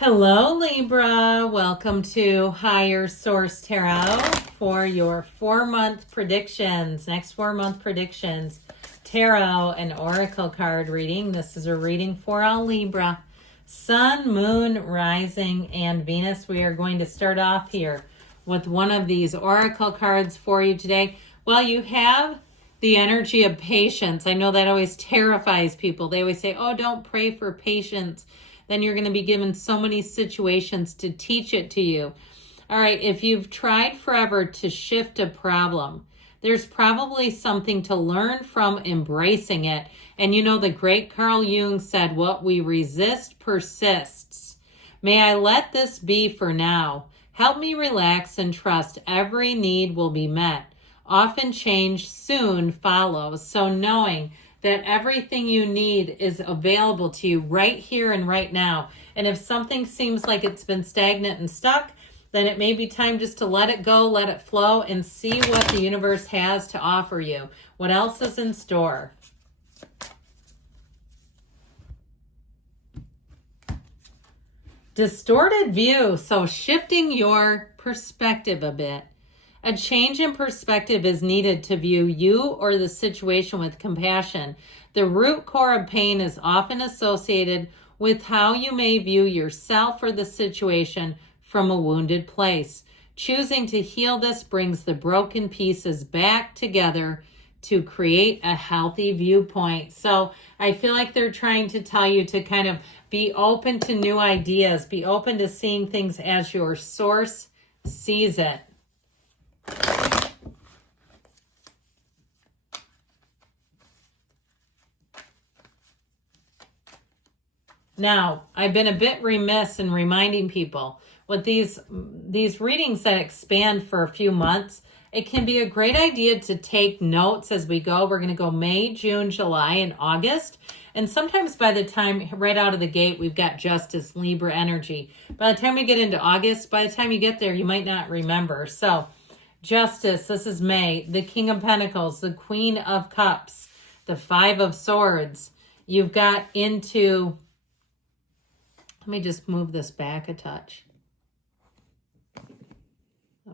Hello, Libra. Welcome to Higher Source Tarot for your 4-month predictions. Next 4-month predictions. Tarot and Oracle card reading. This is a reading for all Libra. Sun, Moon, Rising, and Venus. We are going to start off here with one of these Oracle cards for you today. Well, you have the energy of patience. I know that always terrifies people. They always say, oh, don't pray for patience. Then you're going to be given so many situations to teach it to you. All right, if you've tried forever to shift a problem, there's probably something to learn from embracing it. And you know, the great Carl Jung said, what we resist persists. May I let this be for now. Help me relax and trust every need will be met. Often change soon follows. So knowing that everything you need is available to you right here and right now. And if something seems like it's been stagnant and stuck, then it may be time just to let it go, let it flow, and see what the universe has to offer you. What else is in store? Distorted view. So shifting your perspective a bit. A change in perspective is needed to view you or the situation with compassion. The root core of pain is often associated with how you may view yourself or the situation from a wounded place. Choosing to heal this brings the broken pieces back together to create a healthy viewpoint. So I feel like they're trying to tell you to kind of be open to new ideas, be open to seeing things as your source sees it. Now, I've been a bit remiss in reminding people with these readings that expand for a few months, it can be a great idea to take notes as we go. We're going to go May, June, July, and August. And sometimes by the time, right out of the gate, we've got Justice, Libra energy. By the time we get into August, by the time you get there, you might not remember. So, Justice, this is May, the King of Pentacles, the Queen of Cups, the Five of Swords. You've got into, let me just move this back a touch.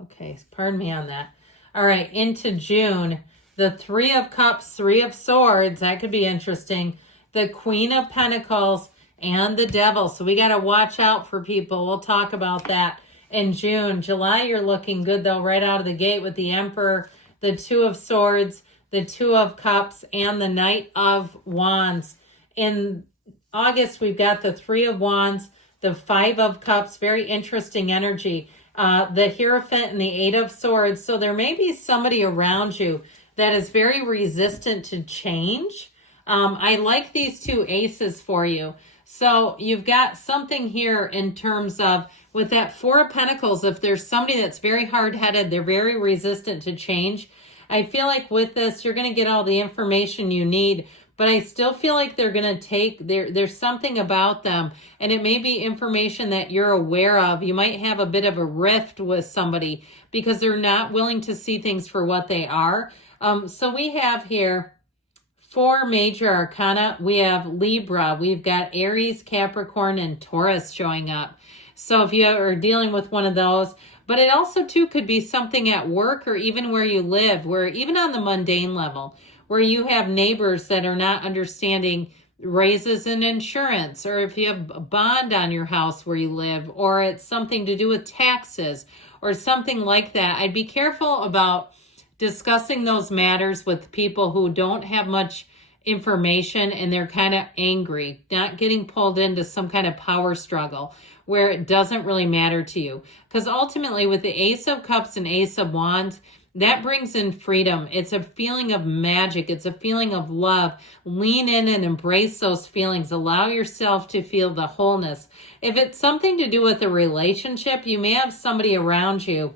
Okay, pardon me on that. All right, into June, the Three of Cups, Three of Swords, that could be interesting. The Queen of Pentacles and the Devil. So we got to watch out for people. We'll talk about that in June. July, you're looking good, though, right out of the gate with the Emperor, the Two of Swords, the Two of Cups, and the Knight of Wands. In August, we've got the Three of Wands, the Five of Cups, very interesting energy, the Hierophant and the Eight of Swords. So there may be somebody around you that is very resistant to change. I like these two aces for you. So you've got something here in terms of, with that Four of Pentacles, if there's somebody that's very hard-headed, they're very resistant to change, I feel like with this, you're going to get all the information you need, but I still feel like they're going to take, there's something about them, and it may be information that you're aware of. You might have a bit of a rift with somebody because they're not willing to see things for what they are. So we have here 4 major arcana. We have Libra. We've got Aries, Capricorn, and Taurus showing up. So if you are dealing with one of those, but it also too could be something at work or even where you live, where even on the mundane level, where you have neighbors that are not understanding raises in insurance, or if you have a bond on your house where you live, or it's something to do with taxes or something like that. I'd be careful about discussing those matters with people who don't have much information and they're kind of angry, not getting pulled into some kind of power struggle where it doesn't really matter to you. Because ultimately with the Ace of Cups and Ace of Wands, that brings in freedom. It's a feeling of magic. It's a feeling of love. Lean in and embrace those feelings. Allow yourself to feel the wholeness. If it's something to do with a relationship, you may have somebody around you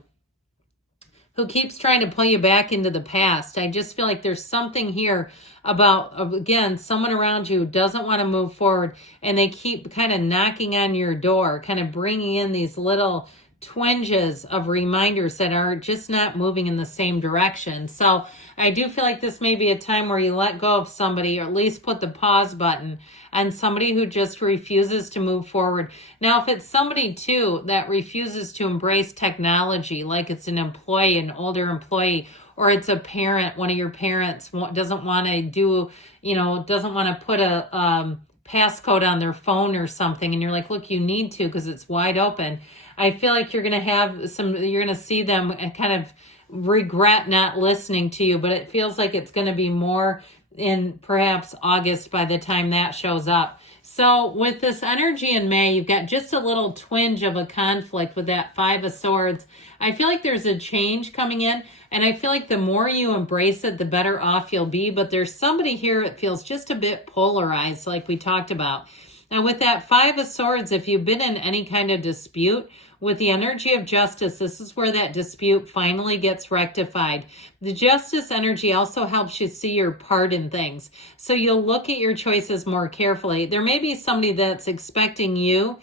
who keeps trying to pull you back into the past. I just feel like there's something here about, again, someone around you who doesn't want to move forward, and they keep kind of knocking on your door, kind of bringing in these little twinges of reminders that are just not moving in the same direction. So I do feel like this may be a time where you let go of somebody, or at least put the pause button on somebody who just refuses to move forward. Now, if it's somebody too that refuses to embrace technology, like it's an employee, an older employee, or it's a parent, one of your parents doesn't want to do, doesn't want to put a passcode on their phone or something, and you're like, look, you need to because it's wide open. I feel like you're going to see them kind of regret not listening to you, but it feels like it's going to be more in perhaps August by the time that shows up. So with this energy in May, you've got just a little twinge of a conflict with that Five of Swords. I feel like there's a change coming in, and I feel like the more you embrace it, the better off you'll be. But there's somebody here that feels just a bit polarized, like we talked about. Now with that Five of Swords, if you've been in any kind of dispute, with the energy of justice, this is where that dispute finally gets rectified. The justice energy also helps you see your part in things. So you'll look at your choices more carefully. There may be somebody that's expecting you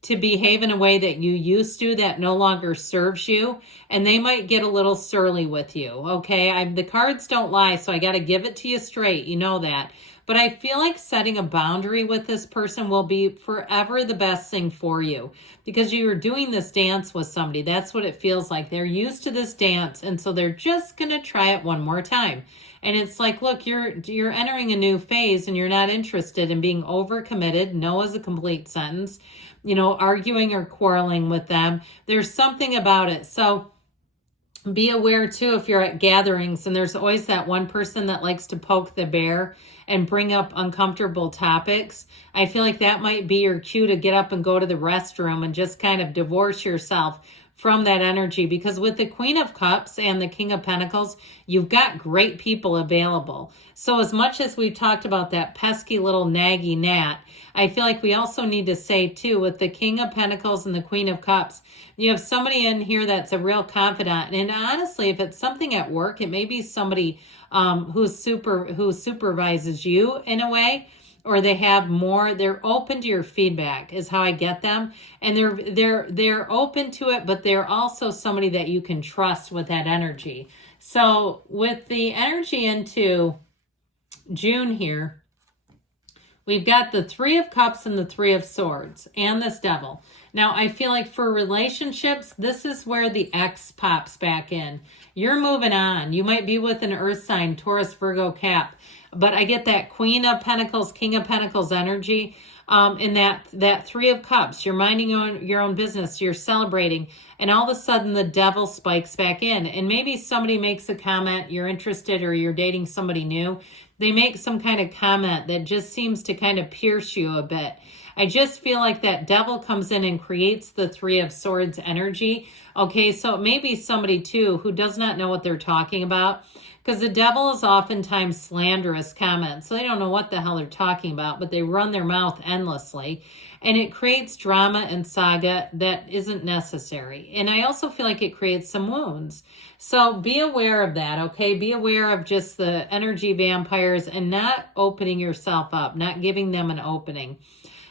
to behave in a way that you used to that no longer serves you, and they might get a little surly with you, okay? The cards don't lie, so I got to give it to you straight. You know that. But I feel like setting a boundary with this person will be forever the best thing for you, because you are doing this dance with somebody. That's what it feels like. They're used to this dance, and so they're just going to try it one more time. And it's like, look, you're entering a new phase, and you're not interested in being overcommitted. No is a complete sentence. Arguing or quarreling with them. There's something about it. So be aware too, if you're at gatherings and there's always that one person that likes to poke the bear and bring up uncomfortable topics. I feel like that might be your cue to get up and go to the restroom and just kind of divorce yourself from that energy, because with the Queen of Cups and the King of Pentacles, you've got great people available. So as much as we talked about that pesky little naggy gnat, I feel like we also need to say too, with the King of Pentacles and the Queen of Cups, you have somebody in here that's a real confidant. And honestly, if it's something at work, it may be somebody who supervises you in a way, or they're open to your feedback is how I get them. And they're open to it, but they're also somebody that you can trust with that energy. So with the energy into June here, we've got the Three of Cups and the Three of Swords and this Devil. Now, I feel like for relationships, this is where the X pops back in. You're moving on. You might be with an earth sign, Taurus, Virgo, Cap. But I get that Queen of Pentacles, King of Pentacles energy in that Three of Cups. You're minding your own business. You're celebrating. And all of a sudden, the Devil spikes back in. And maybe somebody makes a comment, you're interested, or you're dating somebody new. They make some kind of comment that just seems to kind of pierce you a bit. I just feel like that Devil comes in and creates the Three of Swords energy. Okay, so it may be somebody too who does not know what they're talking about, because the Devil is oftentimes slanderous comments. So they don't know what the hell they're talking about, but they run their mouth endlessly. And it creates drama and saga that isn't necessary. And I also feel like it creates some wounds. So be aware of that, okay? Be aware of just the energy vampires and not opening yourself up, not giving them an opening.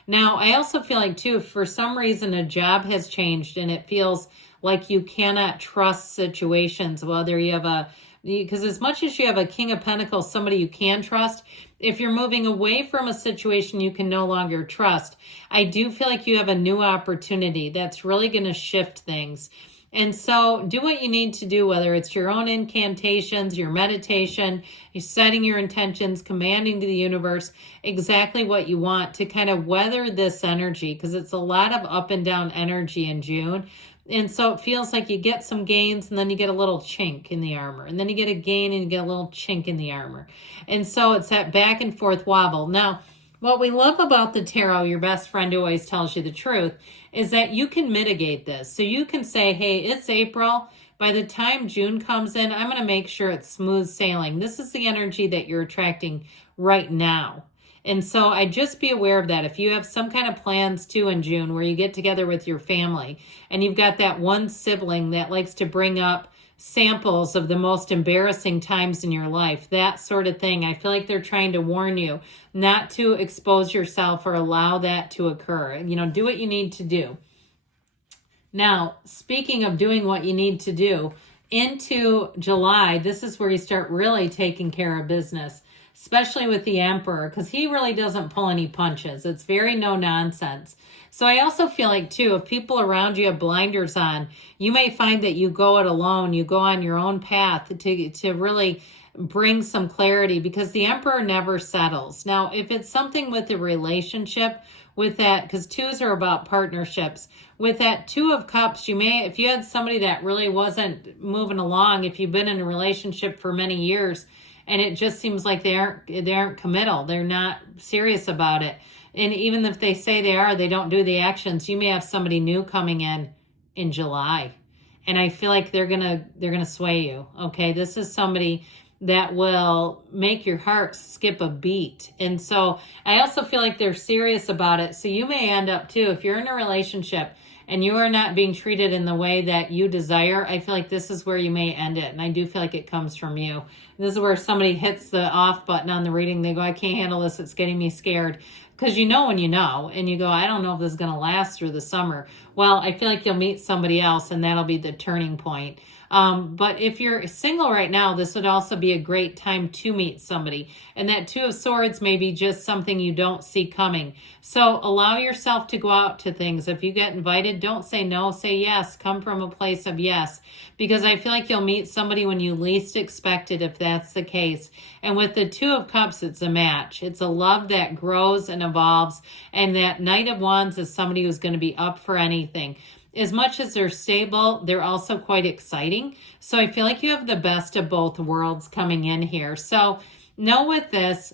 Now, I also feel like, too, if for some reason a job has changed and it feels like you cannot trust situations, whether you have because as much as you have a King of Pentacles, somebody you can trust, if you're moving away from a situation you can no longer trust, I do feel like you have a new opportunity that's really going to shift things. And so do what you need to do, whether it's your own incantations, your meditation, you're setting your intentions, commanding to the universe exactly what you want to kind of weather this energy, because it's a lot of up and down energy in June. And so it feels like you get some gains and then you get a little chink in the armor. And then you get a gain and you get a little chink in the armor. And so it's that back and forth wobble. Now, what we love about the tarot, your best friend who always tells you the truth, is that you can mitigate this. So you can say, hey, it's April. By the time June comes in, I'm going to make sure it's smooth sailing. This is the energy that you're attracting right now. And so I just be aware of that. If you have some kind of plans too in June where you get together with your family and you've got that one sibling that likes to bring up samples of the most embarrassing times in your life, that sort of thing, I feel like they're trying to warn you not to expose yourself or allow that to occur. Do what you need to do. Now, speaking of doing what you need to do, into July, this is where you start really taking care of business, especially with the Emperor, because he really doesn't pull any punches. It's very no nonsense. So I also feel like, too, if people around you have blinders on, you may find that you go it alone, you go on your own path to really bring some clarity, because the Emperor never settles. Now, if it's something with a relationship, with that, because twos are about partnerships. With that Two of Cups, you may, if you had somebody that really wasn't moving along, if you've been in a relationship for many years, and it just seems like they aren't committal, they're not serious about it, and even if they say they are, they don't do the actions. You may have somebody new coming in July, and I feel like they're gonna sway you. Okay, this is somebody that will make your heart skip a beat. And so I also feel like they're serious about it. So you may end up too, if you're in a relationship and you are not being treated in the way that you desire, I feel like this is where you may end it. And I do feel like it comes from you. This is where somebody hits the off button on the reading. They go, I can't handle this. It's getting me scared. Because you know when you know, and you go, I don't know if this is going to last through the summer. Well, I feel like you'll meet somebody else, and that'll be the turning point. But if you're single right now, this would also be a great time to meet somebody. And that Two of Swords may be just something you don't see coming. So allow yourself to go out to things. If you get invited, don't say no, say yes. Come from a place of yes. Because I feel like you'll meet somebody when you least expect it, if that's the case. And with the Two of Cups, it's a match. It's a love that grows and evolves. And that Knight of Wands is somebody who's going to be up for anything. As much as they're stable, they're also quite exciting. So I feel like you have the best of both worlds coming in here. So know with this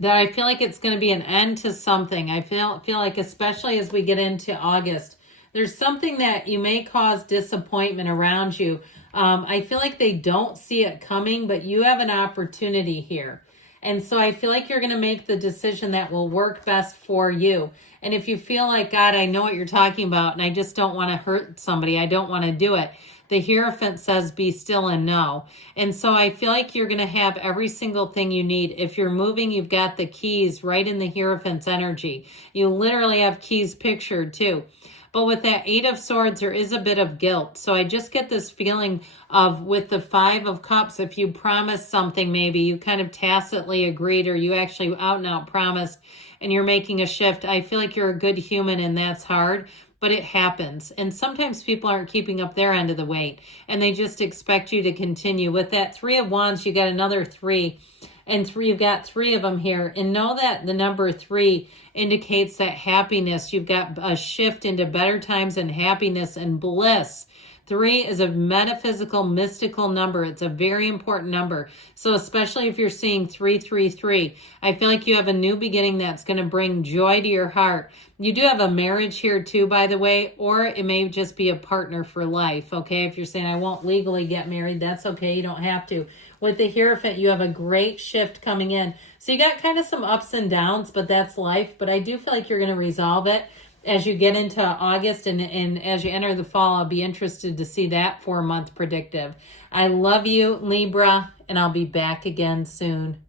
that I feel like it's going to be an end to something. I feel like, especially as we get into August, there's something that you may cause disappointment around you. I feel like they don't see it coming, but you have an opportunity here. And so I feel like you're going to make the decision that will work best for you. And if you feel like, God, I know what you're talking about, and I just don't want to hurt somebody, I don't want to do it, the Hierophant says, be still and know. And so I feel like you're going to have every single thing you need. If you're moving, you've got the keys right in the Hierophant's energy. You literally have keys pictured too. But with that Eight of Swords, there is a bit of guilt. So I just get this feeling of, with the Five of Cups, if you promised something, maybe you kind of tacitly agreed, or you actually out and out promised, and you're making a shift. I feel like you're a good human, and that's hard, but it happens. And sometimes people aren't keeping up their end of the weight, and they just expect you to continue. With that Three of Wands, you got another three. And three, you've got three of them here. And know that the number 3 indicates that happiness. You've got a shift into better times and happiness and bliss. 3 is a metaphysical, mystical number. It's a very important number. So especially if you're seeing 333, I feel like you have a new beginning that's going to bring joy to your heart. You do have a marriage here too, by the way, or it may just be a partner for life, okay? If you're saying, I won't legally get married, that's okay. You don't have to. With the Hierophant, you have a great shift coming in. So you got kind of some ups and downs, but that's life. But I do feel like you're going to resolve it as you get into August, and as you enter the fall. I'll be interested to see that 4-month predictive. I love you, Libra, and I'll be back again soon.